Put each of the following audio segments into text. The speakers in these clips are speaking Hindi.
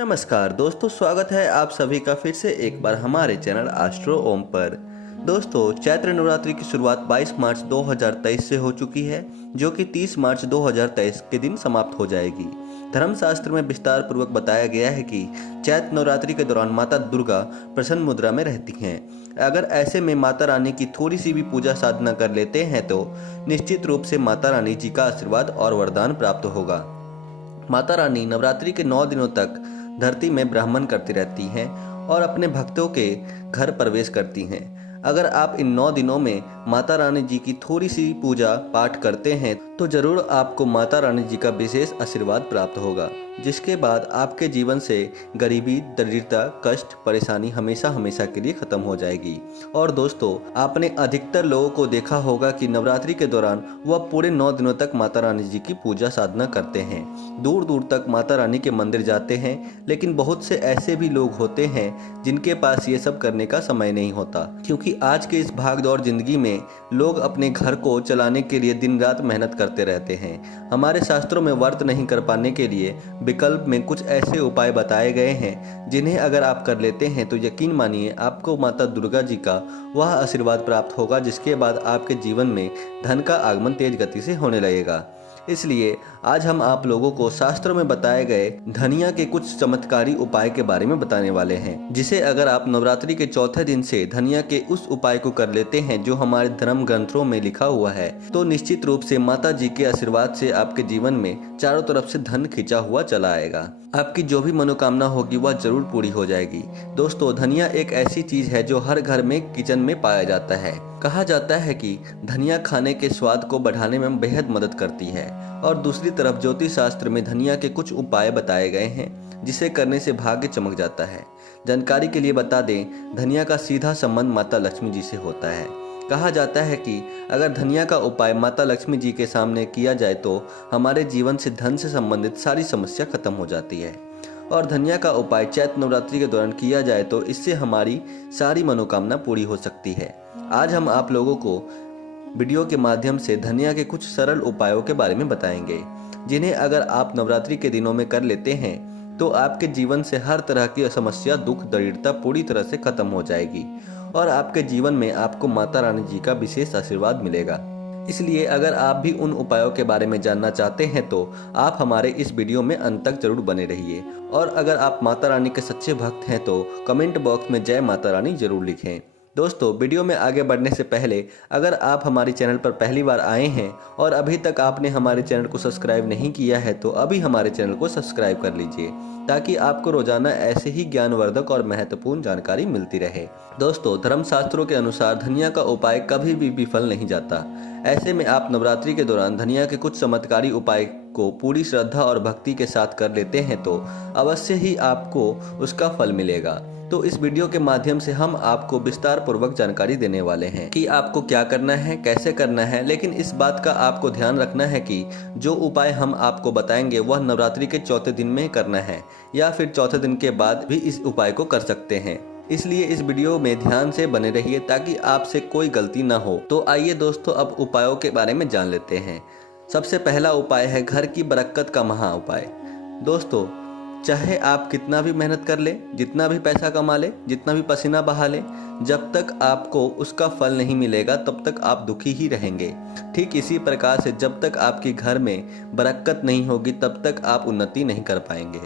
नमस्कार दोस्तों, स्वागत है आप सभी का फिर से एक बार हमारे चैनल एस्ट्रो ओम पर। दोस्तों, चैत्र नवरात्रि की शुरुआत 22 मार्च 2023 से हो चुकी है, जो कि 30 मार्च 2023 के दिन समाप्त हो जाएगी। धर्मशास्त्र में विस्तार पूर्वक बताया गया है कि चैत्र नवरात्रि के दौरान माता दुर्गा प्रसन्न मुद्रा में रहती हैं। अगर ऐसे में माता रानी की थोड़ी सी भी पूजा साधना कर लेते हैं तो निश्चित रूप से माता रानी जी का आशीर्वाद और वरदान प्राप्त होगा। माता रानी नवरात्रि के 9 दिनों तक धरती में ब्राह्मण करती रहती हैं और अपने भक्तों के घर प्रवेश करती हैं। अगर आप इन 9 दिनों में माता रानी जी की थोड़ी सी पूजा पाठ करते हैं तो जरूर आपको माता रानी जी का विशेष आशीर्वाद प्राप्त होगा, जिसके बाद आपके जीवन से गरीबी, दरिद्रता, कष्ट, परेशानी हमेशा हमेशा के लिए खत्म हो जाएगी। और दोस्तों, आपने अधिकतर लोगों को देखा होगा कि नवरात्रि के दौरान वह पूरे 9 दिनों तक माता रानी जी की पूजा साधना करते हैं, दूर दूर तक माता रानी के मंदिर जाते हैं। लेकिन बहुत से ऐसे भी लोग होते हैं जिनके पास ये सब करने का समय नहीं होता, क्योंकि आज के इस भागदौड़ जिंदगी में लोग अपने घर को चलाने के लिए दिन रात मेहनत करते रहते हैं। हमारे शास्त्रों में व्रत नहीं कर पाने के लिए विकल्प में कुछ ऐसे उपाय बताए गए हैं जिन्हें अगर आप कर लेते हैं तो यकीन मानिए आपको माता दुर्गा जी का वह आशीर्वाद प्राप्त होगा, जिसके बाद आपके जीवन में धन का आगमन तेज गति से होने लगेगा। इसलिए आज हम आप लोगों को शास्त्रों में बताए गए धनिया के कुछ चमत्कारी उपाय के बारे में बताने वाले हैं, जिसे अगर आप नवरात्रि के चौथे दिन से धनिया के उस उपाय को कर लेते हैं जो हमारे धर्म ग्रंथों में लिखा हुआ है, तो निश्चित रूप से माता जी के आशीर्वाद से आपके जीवन में चारों तरफ से धन खिंचा हुआ चला आएगा। आपकी जो भी मनोकामना होगी वह जरूर पूरी हो जाएगी। दोस्तों, धनिया एक ऐसी चीज है जो हर घर में किचन में पाया जाता है। कहा जाता है कि धनिया खाने के स्वाद को बढ़ाने में बेहद मदद करती है। और दूसरी तरफ ज्योतिष शास्त्र में धनिया के कुछ उपाय बताए गए हैं जिसे करने से भाग्य चमक जाता है। जानकारी के लिए बता दें, धनिया का सीधा संबंध माता लक्ष्मी जी से होता है। कहा जाता है कि अगर धनिया का उपाय माता लक्ष्मी जी के सामने किया जाए तो हमारे जीवन से धन से संबंधित सारी समस्या खत्म हो जाती है। और धनिया का उपाय चैत्र नवरात्रि के दौरान किया जाए तो इससे हमारी सारी मनोकामना पूरी हो सकती है। आज हम आप लोगों को वीडियो के माध्यम से धनिया के कुछ सरल उपायों के बारे में बताएंगे, जिन्हें अगर आप नवरात्रि के दिनों में कर लेते हैं तो आपके जीवन से हर तरह की समस्या, दुख, दरिद्रता पूरी तरह से खत्म हो जाएगी और आपके जीवन में आपको माता रानी जी का विशेष आशीर्वाद मिलेगा। इसलिए अगर आप भी उन उपायों के बारे में जानना चाहते हैं तो आप हमारे इस वीडियो में अंत तक जरूर बने रहिए। और अगर आप माता रानी के सच्चे भक्त हैं तो कमेंट बॉक्स में जय माता रानी जरूर लिखें। दोस्तों, वीडियो में आगे बढ़ने से पहले अगर आप हमारे चैनल पर पहली बार आए हैं और अभी तक आपने हमारे चैनल को सब्सक्राइब नहीं किया है तो अभी हमारे चैनल को सब्सक्राइब कर लीजिए, ताकि आपको रोजाना ऐसे ही ज्ञानवर्धक और महत्वपूर्ण जानकारी मिलती रहे। दोस्तों, धर्मशास्त्रों के अनुसार धनिया का उपाय कभी भी विफल नहीं जाता। ऐसे में आप नवरात्रि के दौरान धनिया के कुछ चमत्कारी उपाय को पूरी श्रद्धा और भक्ति के साथ कर लेते हैं तो अवश्य ही आपको उसका फल मिलेगा। तो इस वीडियो के माध्यम से हम आपको विस्तार पूर्वक जानकारी देने वाले हैं कि आपको क्या करना है, कैसे करना है। लेकिन इस बात का आपको ध्यान रखना है कि जो उपाय हम आपको बताएंगे वह नवरात्रि के चौथे दिन में करना है या फिर चौथे दिन के बाद भी इस उपाय को कर सकते हैं। इसलिए इस वीडियो में ध्यान से बने रहिए ताकि आपसे कोई गलती ना हो। तो आइए दोस्तों, अब उपायों के बारे में जान लेते हैं। सबसे पहला उपाय है घर की बरकत का महा उपाय। दोस्तों, चाहे आप कितना भी मेहनत कर ले, जितना भी पैसा कमा ले, जितना भी पसीना बहा ले, जब तक आपको उसका फल नहीं मिलेगा तब तक आप दुखी ही रहेंगे। ठीक इसी प्रकार से जब तक आपके घर में बरकत नहीं होगी तब तक आप उन्नति नहीं कर पाएंगे।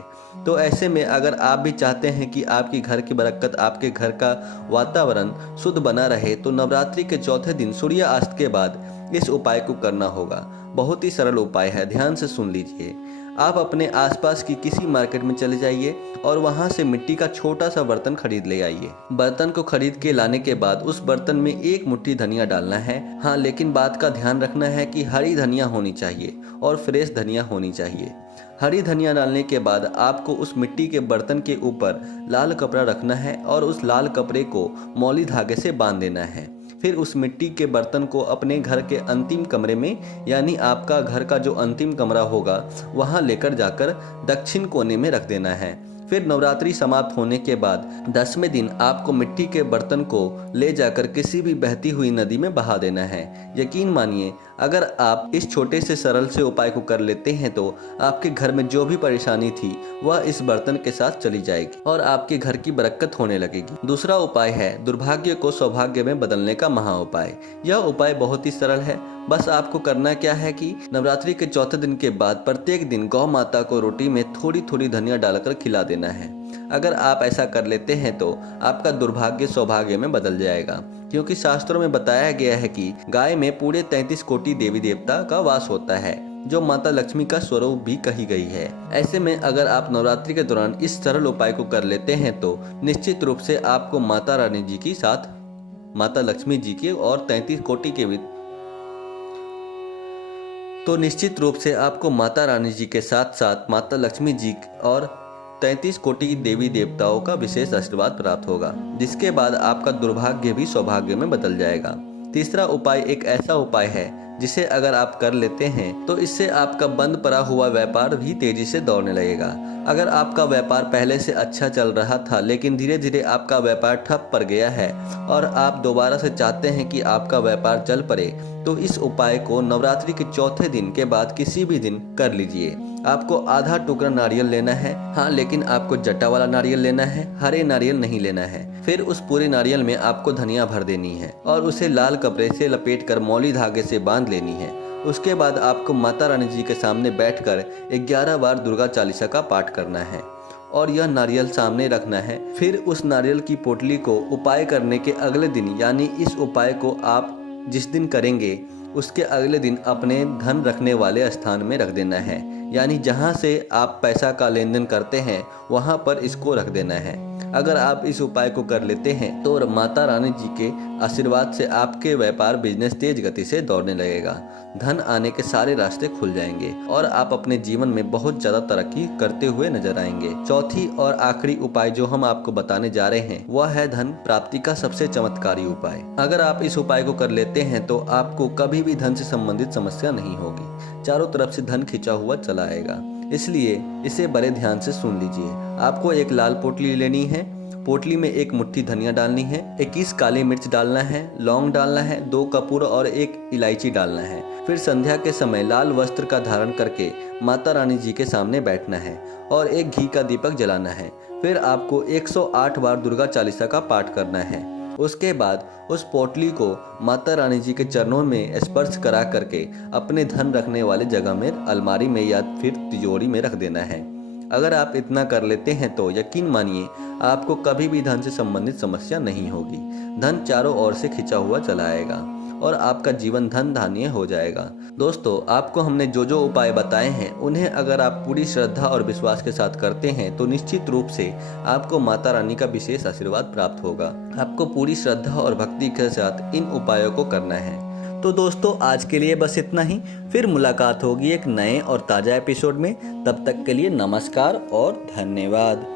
तो ऐसे में अगर आप भी चाहते हैं कि आपके घर की बरकत, आपके घर का वातावरण शुद्ध बना रहे तो नवरात्रि के चौथे दिन सूर्यास्त के बाद इस उपाय को करना होगा। बहुत ही सरल उपाय है, ध्यान से सुन लीजिए। आप अपने आसपास की किसी मार्केट में चले जाइए और वहां से मिट्टी का छोटा सा बर्तन खरीद ले आइए। बर्तन को खरीद के लाने के बाद उस बर्तन में 1 मुट्ठी धनिया डालना है। हाँ, लेकिन बात का ध्यान रखना है कि हरी धनिया होनी चाहिए और फ्रेश धनिया होनी चाहिए। हरी धनिया डालने के बाद आपको उस मिट्टी के बर्तन के ऊपर लाल कपड़ा रखना है और उस लाल कपड़े को मौली धागे से बांध देना है। फिर उस मिट्टी के बर्तन को अपने घर के अंतिम कमरे में, यानी आपका घर का जो अंतिम कमरा होगा वहां लेकर जाकर दक्षिण कोने में रख देना है। फिर नवरात्रि समाप्त होने के बाद 10वें दिन आपको मिट्टी के बर्तन को ले जाकर किसी भी बहती हुई नदी में बहा देना है। यकीन मानिए अगर आप इस छोटे से सरल से उपाय को कर लेते हैं तो आपके घर में जो भी परेशानी थी वह इस बर्तन के साथ चली जाएगी और आपके घर की बरकत होने लगेगी। दूसरा उपाय है दुर्भाग्य को सौभाग्य में बदलने का महा उपाय। यह उपाय बहुत ही सरल है। बस आपको करना क्या है कि नवरात्रि के चौथे दिन के बाद प्रत्येक दिन गौ माता को रोटी में थोड़ी थोड़ी धनिया डालकर खिला देना है। अगर आप ऐसा कर लेते हैं तो आपका दुर्भाग्य सौभाग्य में बदल जाएगा, क्योंकि शास्त्रों में बताया गया है कि गाय में पूरे 33 कोटि देवी देवता का वास होता है, जो माता लक्ष्मी का स्वरूप भी कही गई है। ऐसे में अगर आप नवरात्रि के दौरान इस सरल उपाय को कर लेते हैं तो निश्चित रूप से आपको माता रानी जी की साथ माता लक्ष्मी जी के और 33 कोटि के भी निश्चित रूप से आपको माता रानी जी के साथ साथ माता लक्ष्मी जी और 33 कोटि देवी देवताओं का विशेष आशीर्वाद प्राप्त होगा, जिसके बाद आपका दुर्भाग्य भी सौभाग्य में बदल जाएगा। तीसरा उपाय एक ऐसा उपाय है जिसे अगर आप कर लेते हैं तो इससे आपका बंद पड़ा हुआ व्यापार भी तेजी से दौड़ने लगेगा। अगर आपका व्यापार पहले से अच्छा चल रहा था लेकिन धीरे धीरे आपका व्यापार ठप पड़ गया है और आप दोबारा से चाहते हैं कि आपका व्यापार चल पड़े, तो इस उपाय को नवरात्रि के चौथे दिन के बाद किसी भी दिन कर लीजिए। आपको आधा टुकड़ा नारियल लेना है, हाँ, लेकिन आपको जटा वाला नारियल लेना है, हरे नारियल नहीं लेना है। फिर उस पूरे नारियल में आपको धनिया भर देनी है और उसे लाल कपड़े से लपेटकर मौली धागे से बांध लेनी है। उसके बाद आपको माता रानी जी के सामने बैठकर 11 बार दुर्गा चालीसा का पाठ करना है और यह नारियल सामने रखना है। फिर उस नारियल की पोटली को उपाय करने के अगले दिन, यानी इस उपाय को आप जिस दिन करेंगे उसके अगले दिन अपने धन रखने वाले स्थान में रख देना है, यानी जहाँ से आप पैसा का लेन देन करते हैं वहाँ पर इसको रख देना है। अगर आप इस उपाय को कर लेते हैं तो माता रानी जी के आशीर्वाद से आपके व्यापार बिजनेस तेज गति से दौड़ने लगेगा, धन आने के सारे रास्ते खुल जाएंगे और आप अपने जीवन में बहुत ज्यादा तरक्की करते हुए नजर आएंगे। चौथी और आखिरी उपाय जो हम आपको बताने जा रहे हैं वह है धन प्राप्ति का सबसे चमत्कारी उपाय। अगर आप इस उपाय को कर लेते हैं तो आपको कभी भी धन से संबंधित समस्या नहीं होगी, चारों तरफ से धन खिंचा हुआ चला आएगा। इसलिए इसे बड़े ध्यान से सुन लीजिए। आपको एक लाल पोटली लेनी है, पोटली में एक मुट्ठी धनिया डालनी है, 21 काली मिर्च डालना है, लौंग डालना है, 2 कपूर और 1 इलायची डालना है। फिर संध्या के समय लाल वस्त्र का धारण करके माता रानी जी के सामने बैठना है और एक घी का दीपक जलाना है। फिर आपको 108 बार दुर्गा चालीसा का पाठ करना है। उसके बाद उस पोटली को माता रानी जी के चरणों में स्पर्श करा करके अपने धन रखने वाले जगह में, अलमारी में या फिर तिजोरी में रख देना है। अगर आप इतना कर लेते हैं तो यकीन मानिए आपको कभी भी धन से संबंधित समस्या नहीं होगी। धन चारों ओर से खिंचा हुआ चला आएगा और आपका जीवन धन धान्य हो जाएगा। दोस्तों, आपको हमने जो जो उपाय बताए हैं उन्हें अगर आप पूरी श्रद्धा और विश्वास के साथ करते हैं तो निश्चित रूप से आपको माता रानी का विशेष आशीर्वाद प्राप्त होगा। आपको पूरी श्रद्धा और भक्ति के साथ इन उपायों को करना है। तो दोस्तों, आज के लिए बस इतना ही। फिर मुलाकात होगी एक नए और ताज़ा एपिसोड में। तब तक के लिए नमस्कार और धन्यवाद।